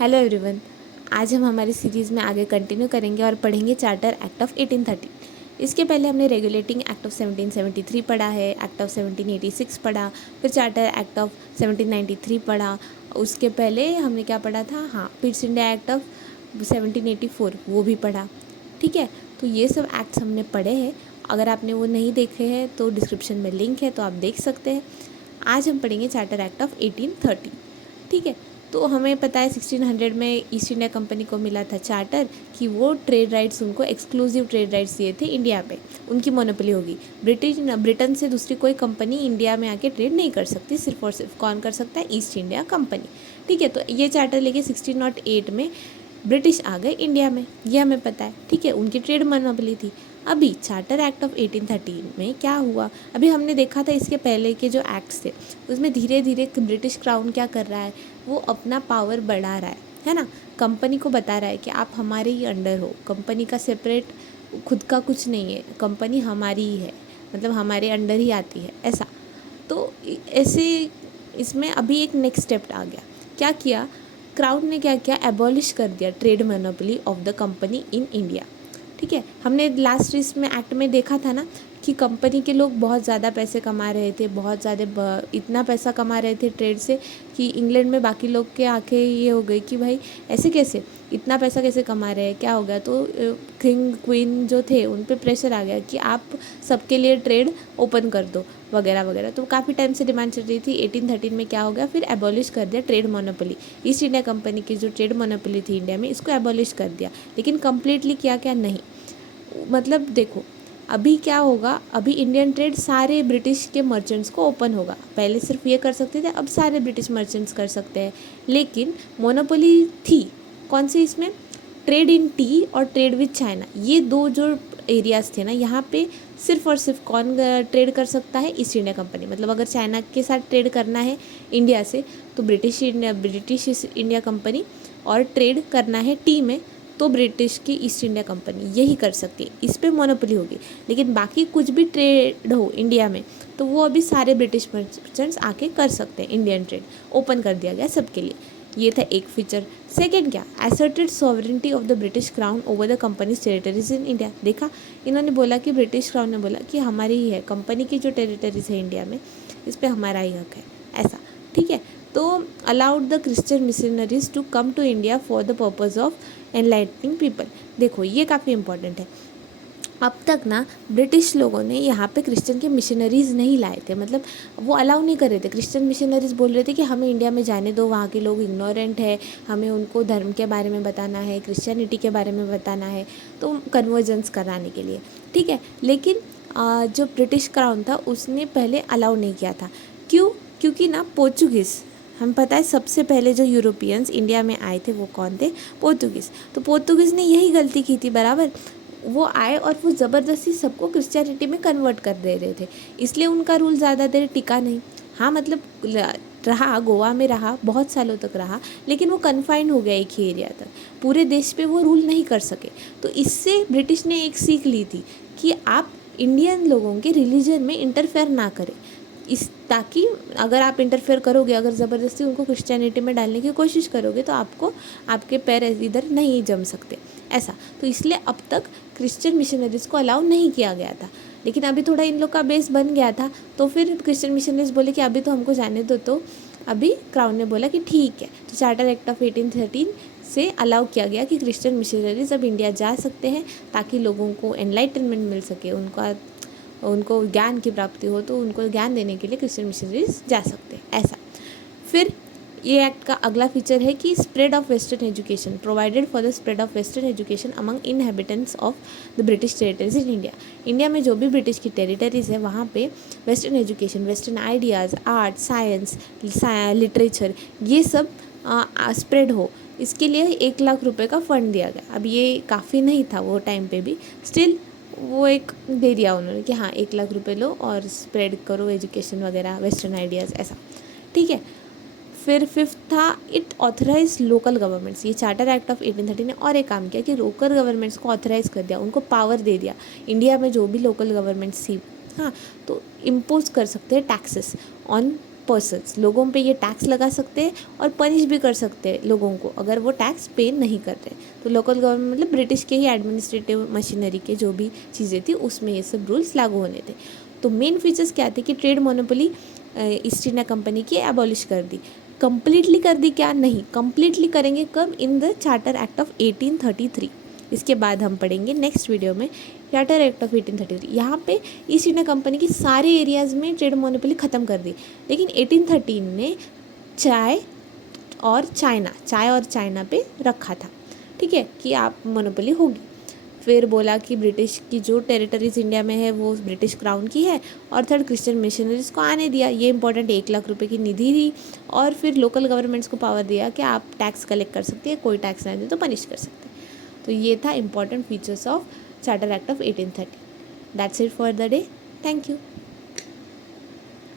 Hello everyone. आज हम हमारी सीरीज़ में आगे कंटिन्यू करेंगे और पढ़ेंगे चार्टर एक्ट ऑफ 1830। इसके पहले हमने रेगुलेटिंग एक्ट ऑफ 1773 पढ़ा है, एक्ट ऑफ 1786 पढ़ा, फिर चार्टर एक्ट ऑफ 1793 पढ़ा। उसके पहले हमने क्या पढ़ा था, हाँ, पिट्स इंडिया एक्ट ऑफ 1784 वो भी पढ़ा। ठीक है, तो ये सब एक्ट्स हमने पढ़े हैं। अगर आपने वो नहीं देखे हैं तो डिस्क्रिप्शन में लिंक है, तो आप देख सकते हैं। आज हम पढ़ेंगे चार्टर एक्ट ऑफ 1830। ठीक है, तो हमें पता है 1600 में ईस्ट इंडिया कंपनी को मिला था चार्टर कि वो ट्रेड राइट्स, उनको एक्सक्लूसिव ट्रेड राइट्स दिए थे इंडिया पे, उनकी मोनोपोली होगी। ब्रिटेन से दूसरी कोई कंपनी इंडिया में आके ट्रेड नहीं कर सकती, सिर्फ और सिर्फ कौन कर सकता है, ईस्ट इंडिया कंपनी। ठीक है, तो ये चार्टर लेके 1608 में ब्रिटिश आ गए इंडिया में, ये हमें पता है। ठीक है, उनकी ट्रेड मोनोपोली थी। अभी चार्टर एक्ट ऑफ 1813 में क्या हुआ, अभी हमने देखा था इसके पहले के जो एक्ट्स थे उसमें धीरे धीरे ब्रिटिश क्राउन क्या कर रहा है, वो अपना पावर बढ़ा रहा है ना। कंपनी को बता रहा है कि आप हमारे ही अंडर हो, कंपनी का सेपरेट खुद का कुछ नहीं है, कंपनी हमारी ही है, मतलब हमारे अंडर ही आती है, ऐसा। तो ऐसे इसमें अभी एक नेक्स्ट स्टेप आ गया। क्या किया क्राउन ने, क्या किया, एबॉलिश कर दिया trade monopoly of the company in India. ठीक है, हमने लास्ट इसमें एक्ट में देखा था ना कि कंपनी के लोग बहुत ज़्यादा पैसे कमा रहे थे, बहुत ज़्यादा इतना पैसा कमा रहे थे ट्रेड से कि इंग्लैंड में बाकी लोग के आंखें ये हो गई कि भाई ऐसे कैसे, इतना पैसा कैसे कमा रहे हैं, क्या हो गया। तो किंग क्वीन जो थे उन पे प्रेशर आ गया कि आप सबके लिए ट्रेड ओपन कर दो वगैरह वगैरह। तो काफ़ी टाइम से डिमांड चल रही थी। 1813 में क्या हो गया, फिर एबॉलिश कर दिया trade monopoly. East India company की जो ट्रेड मोनोपोली थी इंडिया में, इसको एबॉलिश कर दिया। लेकिन कम्प्लीटली किया क्या, नहीं। मतलब देखो अभी क्या होगा, अभी इंडियन ट्रेड सारे ब्रिटिश के मर्चेंट्स को ओपन होगा। पहले सिर्फ ये कर सकते थे, अब सारे ब्रिटिश मर्चेंट्स कर सकते हैं। लेकिन मोनोपोली थी कौन सी इसमें, ट्रेड इन टी और ट्रेड विद चाइना, ये दो जो एरियाज़ थे ना, यहाँ पे सिर्फ और सिर्फ कौन ट्रेड कर सकता है, ईस्ट इंडिया कंपनी। मतलब अगर चाइना के साथ ट्रेड करना है इंडिया से तो ब्रिटिश इंडिया कंपनी, और ट्रेड करना है टी में तो ब्रिटिश की ईस्ट इंडिया कंपनी, यही कर सकती है, इस पर मोनोपोली होगी। लेकिन बाकी कुछ भी ट्रेड हो इंडिया में तो वो अभी सारे ब्रिटिश मर्चेंट्स आके कर सकते हैं। इंडियन ट्रेड ओपन कर दिया गया सबके लिए, ये था एक फीचर। सेकेंड क्या, asserted sovereignty of the British crown over the companies territories in India. देखा, इन्होंने बोला कि ब्रिटिश क्राउन ने बोला कि हमारी ही है, कंपनी की जो टेरिटरीज है इंडिया में इस पर हमारा ही हक है, ऐसा। ठीक है, तो allowed the Christian missionaries to come to India for the purpose of enlightening people. देखो ये काफ़ी इंपॉर्टेंट है। अब तक ना ब्रिटिश लोगों ने यहाँ पे क्रिश्चियन के मिशनरीज़ नहीं लाए थे, मतलब वो अलाउ नहीं कर रहे थे। क्रिश्चियन मिशनरीज़ बोल रहे थे कि हमें इंडिया में जाने दो, वहाँ के लोग इग्नोरेंट है, हमें उनको धर्म के बारे में बताना है, क्रिश्चियनिटी के बारे में बताना है, तो कन्वर्जेंस कराने के लिए। ठीक है, लेकिन जो ब्रिटिश क्राउन था उसने पहले अलाउ नहीं किया था। क्यों, क्योंकि ना पोर्चुगीज़, हम पता है सबसे पहले जो यूरोपियंस इंडिया में आए थे वो कौन थे, पोर्तुगीज़। तो पोर्तुगीज़ ने यही गलती की थी बराबर, वो आए और वो ज़बरदस्ती सबको क्रिश्चियनिटी में कन्वर्ट कर दे रहे थे, इसलिए उनका रूल ज़्यादा देर टिका नहीं। हाँ, मतलब रहा, गोवा में रहा, बहुत सालों तक रहा, लेकिन वो कन्फाइंड हो गया एक ही एरिया तक, पूरे देश पे वो रूल नहीं कर सके। तो इससे ब्रिटिश ने एक सीख ली थी कि आप इंडियन लोगों के रिलीजन में इंटरफेयर ना करें, इस ताकि अगर आप इंटरफेयर करोगे, अगर ज़बरदस्ती उनको क्रिश्चियनिटी में डालने की कोशिश करोगे तो आपको, आपके पैर इधर नहीं जम सकते, ऐसा। तो इसलिए अब तक क्रिश्चियन मिशनरीज़ को अलाउ नहीं किया गया था। लेकिन अभी थोड़ा इन लोग का बेस बन गया था, तो फिर क्रिश्चियन मिशनरीज़ बोले कि अभी तो हमको जाने दो। तो अभी क्राउन ने बोला कि ठीक है, तो चार्टर एक्ट ऑफ 1813 से अलाउ किया गया कि क्रिश्चियन मिशनरीज अब इंडिया जा सकते हैं, ताकि लोगों को एनलाइटनमेंट मिल सके, उनको ज्ञान की प्राप्ति हो, तो उनको ज्ञान देने के लिए क्रिश्चियन मिशनरीज जा सकते हैं, ऐसा। फिर ये एक्ट का अगला फीचर है कि spread of western education, provided for the spread of western education among inhabitants of the British territories in India. India में जो भी ब्रिटिश की टेरिटरीज है वहाँ पे western education, western ideas, art, science, literature, ये सब स्प्रेड हो, इसके लिए 1 लाख रुपए का फ़ंड दिया गया। अब ये काफ़ी नहीं था वो टाइम पे भी, स्टिल वो एक दे दिया उन्होंने कि हाँ 1 लाख रुपए लो और स्प्रेड करो एजुकेशन वगैरह, वेस्टर्न आइडियाज़, ऐसा। ठीक है, फिर फिफ्थ था, इट ऑथराइज लोकल गवर्नमेंट्स। ये चार्टर एक्ट ऑफ 1830 ने और एक काम किया कि लोकल गवर्नमेंट्स को ऑथराइज कर दिया, उनको पावर दे दिया। इंडिया में जो भी लोकल गवर्नमेंट्स थी, हाँ, तो इम्पोज कर सकते हैं टैक्सेस ऑन पर्सन्स, लोगों पे ये टैक्स लगा सकते हैं और पनिश भी कर सकते हैं लोगों को अगर वो टैक्स पे नहीं कर रहे। तो लोकल गवर्नमेंट मतलब ब्रिटिश के ही एडमिनिस्ट्रेटिव मशीनरी के जो भी चीज़ें थी उसमें ये सब रूल्स लागू होने थे। तो मेन फीचर्स क्या थे कि trade monopoly east India company की एबॉलिश कर दी। कंप्लीटली कर दी क्या? नहीं, कंप्लीटली करेंगे कब? In the charter act of 1833। इसके बाद हम पढ़ेंगे नेक्स्ट वीडियो में चार्टर एक्ट ऑफ 1833। यहाँ पे ईस्ट इंडिया कंपनी की सारे एरियाज़ में ट्रेड मोनोपोली ख़त्म कर दी, लेकिन 1813 ने चाय और चाइना पे रखा था, ठीक है, कि आप मोनोपोली होगी। फिर बोला कि ब्रिटिश की जो टेरिटरीज इंडिया में है वो ब्रिटिश क्राउन की है। और थर्ड, क्रिश्चियन मिशनरीज को आने दिया, ये इंपॉर्टेंट, 1 लाख रुपए की निधि दी। और फिर लोकल गवर्नमेंट्स को पावर दिया कि आप टैक्स कलेक्ट कर सकते हैं, कोई टैक्स ना दे तो पनिश कर सकते हैं। तो ये था important features of charter act of 1830। That's it for the day. Thank you.